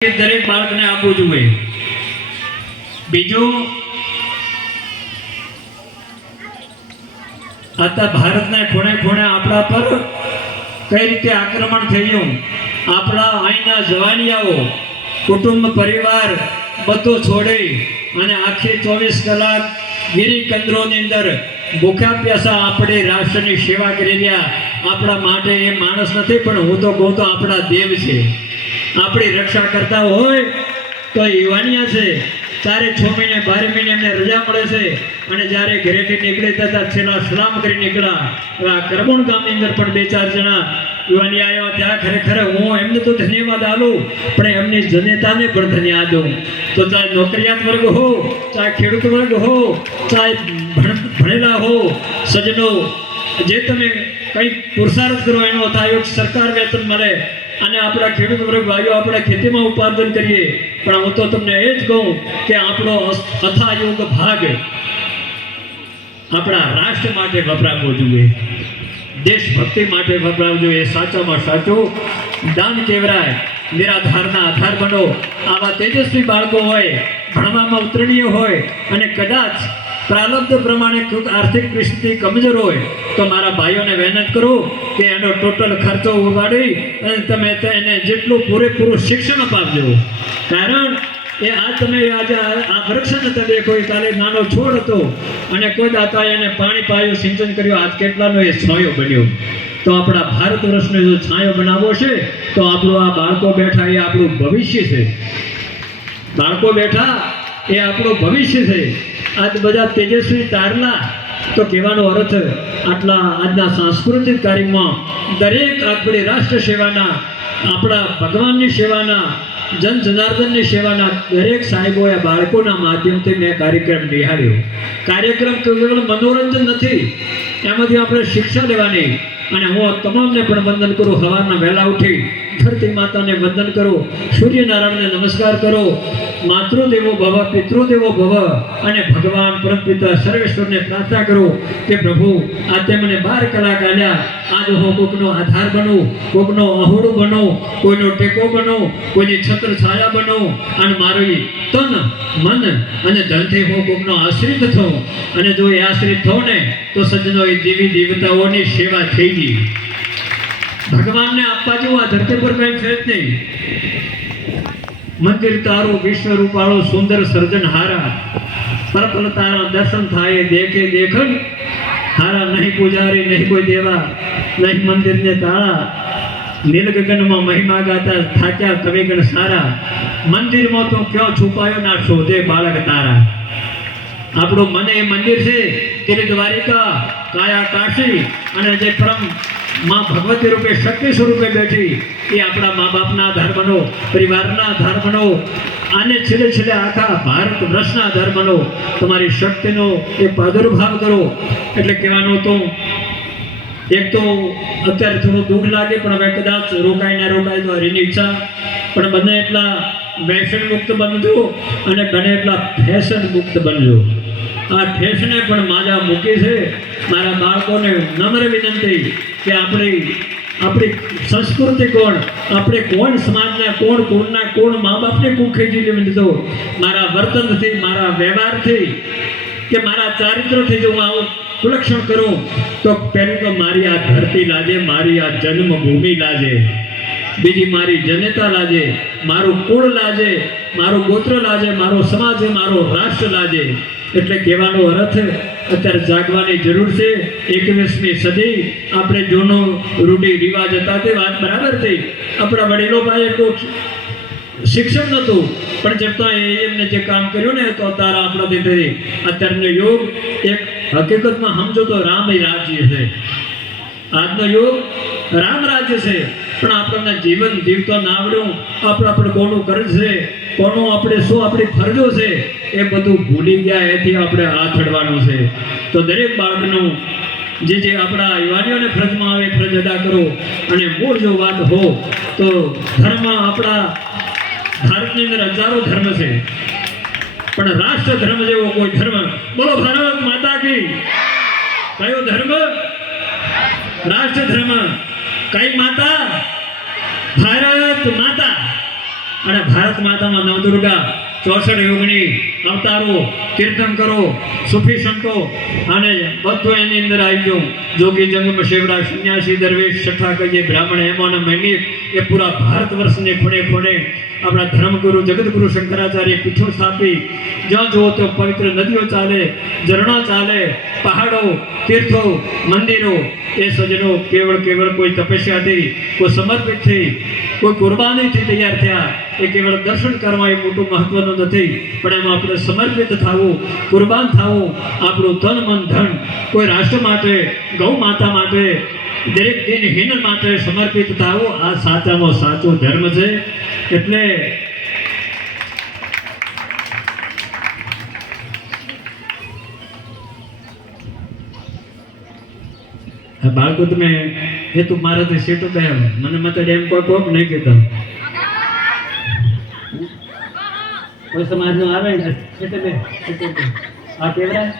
દરેક બાળકને આપવું જોઈએ। બીજું, आता ભારતના ખૂણે ખૂણે આપણા પર કઈ રીતે આક્રમણ થયું, આપણા અહીંના જવાનિયાઓ કુટુંબ પરિવાર બધું છોડી અને આખી 24 કલાક ગિરી કંદરોની અંદર ભૂખ્યા પ્યાસા આપણી રાષ્ટ્રની સેવા કરી રહ્યા। આપણા માટે એ માણસ નથી, પણ હું તો કહું તો આપણા દેવ છે। આપણી રક્ષા કરતા હોય તો યુવાનિયા છે। 4-6 મહિને 12 મહિને એમને રજા મળે છે અને જ્યારે ઘરેથી નીકળે તથા છેલ્લા સલામ કરી નીકળ્યા। કરમોણ ગામની અંદર પણ 2-4 જણા યુવાની આવ્યા, ત્યાં ખરેખર હું એમને તો ધન્યવાદ આલું, પણ એમની જનતાને પણ ધન્યવાદ દઉં। તો ચાહે નોકરિયાત વર્ગ હો, ચાહે ખેડૂત વર્ગ હો, ચાહે ભણેલા હો, સજ્જનો, જે તમે કંઈ પુરુષાર્થ કરો એનો થાય સરકાર વેતન મળે અને આપણા ખેડૂત વર્ગ ભાઈઓ આપણે ખેતીમાં ઉપાર્જન કરીએ। પણ હું તો તમને એ જ કહું કે આપણો અથાયોગ ભાગ આપણા રાષ્ટ્ર માટે વપરાવવો જોઈએ, દેશભક્તિ માટે વપરાવવો જોઈએ। સાચામાં સાચું દાન કેવરાય, નિરાધારના આધાર બનો। આવા તેજસ્વી બાળકો હોય, ભણવામાં ઉત્તીર્ણ હોય અને કદાચ પ્રારબ્ધ પ્રમાણે આર્થિક પરિસ્થિતિ કમજોર હોય તો મારા ભાઈઓને વિનંતી કરું કે એનો ટોટલ ખર્ચો ઉગાડી અને તમે એને જેટલું પૂરેપૂરું શિક્ષણ અપાવજો। કારણ એ આ તમે આજે આ વૃક્ષને તમે કોઈ કાલે નાનો છોડ હતો અને કોઈ દાતા એને પાણી પાયું, સિંચન કર્યું, આજ કેટલાનો એ છાંયો બન્યો। તો આપણા ભારત વર્ષને જો છાંયો બનાવવો છે તો આપણું આ બાળકો બેઠા એ આપણું ભવિષ્ય છે। બાળકો બેઠા એ આપણું ભવિષ્ય છે। આજ બધા તેજસ્વી તારલા તો કહેવાનો અર્થ આટલા આજના સાંસ્કૃતિક કાર્યમાં દરેક આપણી રાષ્ટ્ર સેવાના, આપણા ભગવાનની સેવાના, જન જનાર્દનની સેવાના દરેક સાહેબોએ બાળકોના માધ્યમથી મેં કાર્યક્રમ નિહાળ્યો। કાર્યક્રમ કેવળ મનોરંજન નથી, એમાંથી આપણે શિક્ષા લેવાની। અને હું તમામને પણ વંદન કરું, સવારના વહેલા ઉઠી ધરતી માતાને વંદન કરો, સૂર્યનારાયણને નમસ્કાર કરો, માતૃદેવો ભવ પિતૃદેવો ભવ અને ભગવાન પરમપિતા સર્વેશ્વરને પ્રાર્થના કરો કે પ્રભુ આજે મને 12 કલાક આલ્યા, આજ હું કોકનો આધાર બનું, કોકનો અહોડું બનો, કોઈનો ટેકો બનો, કોઈની છત્ર છાયા બનો અને મારી તન મન અને ધનથી હું કોકનો આશ્રિત થઉં। અને જો એ આશ્રિત થઉં ને તો સજ્જનો એ દેવી દેવતાઓની સેવા થઈ ગઈ। ભગવાનને આપવા જેવું આ ધરતી પર કંઈ છે જ નહીં। મંદિર તારું વિશ્વ રૂપાળું સુંદર સર્જન હારા, પરપલ તારા દર્શન થાય દેખે દેખન હારા। નહીં પૂજારી નહીં કોઈ દેવા, નહીં મંદિરને તાળા, નીલ ગગનમાં મહિમા ગાતા થાક્યા કવિગણ સારા। મંદિરમાં તો ક્યાં છુપાયો ના શોધે બાળક તારા। આપણું મન એ મંદિર છે, તેરી દ્વારિકા કાયા કાશી અને જે પરમ માં ભગવતી રૂપે શક્તિ સ્વરૂપે બેઠી એ આપણા મા બાપના આધાર બનો, પરિવારના આધાર બનો, આને છેલ્લે છેલ્લે આખા ભારત વર્ષના આધાર બનો। તમારી શક્તિનો એ પ્રાદુર્ભાવ કરો। એટલે કહેવાનું તો એક તો અત્યારે થોડું દુઃખ લાગે, પણ હવે કદાચ રોકાય ના રોકાય તો હરીની ઈચ્છા, પણ બને એટલા વ્યસન મુક્ત બનજો અને બને એટલા ફેશન મુક્ત બનજો। આ ફેશને પણ માજા મૂકી છે। મારા બાળકોને નમ્ર વિનંતી કે આપણી સંસ્કૃતિ કોણ, આપણે કોણ સમાજના, કોણ કુળના, કોણ મા બાપને કુખેજી લીધો, મારા વર્તનથી, મારા વ્યવહારથી કે મારા ચારિત્રથી જો હું આવું સુલક્ષણ કરું તો પહેલું તો મારી આ ધરતી લાજે, મારી આ જન્મભૂમિ લાજે, બીજી મારી જનતા લાજે, મારું કુળ લાજે, મારું ગોત્ર લાજે, મારો સમાજ, મારો રાષ્ટ્ર લાજે। એટલે કહેવાનો અર્થ અત્યારે જાગવાની જરૂર છે। 21મી સદી આપણે જૂનો રૂઢિ રિવાજ હતા તે વાત બરાબર થઈ, આપણા વડીલો પાસે એટલું શિક્ષણ નહોતું, પણ જતા એમને જે કામ કર્યું ને તો તારા આપણાથી થઈ। અત્યારનો યુગ એક હકીકતમાં સમજો તો રામ રાજ્ય છે। આજનો યુગ રામ રાજ્ય છે, પણ આપણને જીવન જીવતો ના આવડ્યું, આપણા પર કોનું કર્જ છે, કોનું આપણે શું આપણી ફરજો છે એ બધું ભૂલી ગયા। એથી આપણે હાથ અડવાનું છે। તો દરેક બાળકનું જે આપણા યુવાનીઓને ફરજમાં આવે ફરજ અદા કરો। અને મૂળ જો વાત હો તો ધર્મ આપણા ભારતની અંદર હજારો ધર્મ છે, પણ રાષ્ટ્ર ધર્મ જેવો કોઈ ધર્મ, બોલો ભારત માતા કી, કયો ધર્મ? રાષ્ટ્ર ધર્મ। કઈ માતા? ભારત માતા। અને ભારત માતામાં નવદુર્ગા 64 યોગની અવતારો, તીર્થંકરો, સુફી સંતો અને બધું એની અંદર આવી ગયું. જોગી જંગમ શેવડા સંન્યાસી દરવેશ છઠ્ઠા કહીએ બ્રાહ્મણ એમોને મૈનિક એ પૂરા ભારત વર્ષને ખૂણે ખૂણે આપણા ધર્મગુરુ જગતગુરુ શંકરાચાર્ય પીઠો સ્થાપી. જ્યાં જુઓ તો પવિત્ર નદીઓ ચાલે, ઝરણા ચાલે, પહાડો, તીર્થો, મંદિરો. એ સજ્જનો કેવળ કોઈ તપસ્યાથી, કોઈ સમર્પિતથી, કોઈ કુરબાનીથી તૈયાર થયા. એ કેવળ દર્શન કરવા એ મોટું મહત્વનું નથી, પણ એમાં આપણે સમર્પિત થવું, કુરબાન થવું, આપણું તન મન ધન કોઈ રાષ્ટ્ર માટે, ગૌ માતા માટે, દરેક દિનહીન માટે સમર્પિત થવું આ સાચામાં સાચો ધર્મ છે. એટલે બાળકો તમે એ તું મારાથી સીટો કહે મને મત એમ કોઈ કોક નહીં કહેતા કોઈ સમાજનો આવે ને આ કેવરા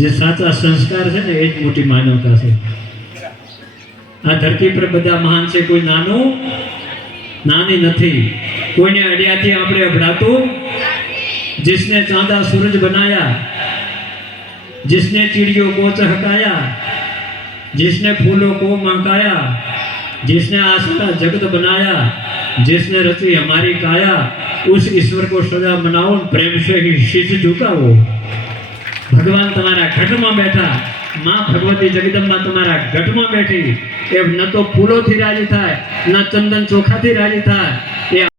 જે સાચા સંસ્કાર છે ને એ જ મોટી માનવતા છે. આ ધરતી પર બધા મહાન છે, કોઈ નાની નથી. કોઈને અડિયાથી આપણે અભડાતું. जिसने चांदा सूरज बनाया, जिसने चिड़ियों को चहकाया, जिसने फूलों को महकाया, जिसने आसरा जगत बनाया, जिसने रची हमारी काया, उस ईश्वर को सदा मनाओ, प्रेम से ही शीश झुकाओ. भगवान तुम्हारा घट में बैठा, माँ भगवती जगदम्बा तुम्हारा घट में बैठी. ए न तो फूलों थी राजी थाय, न चंदन चोखा थी राजी थाय.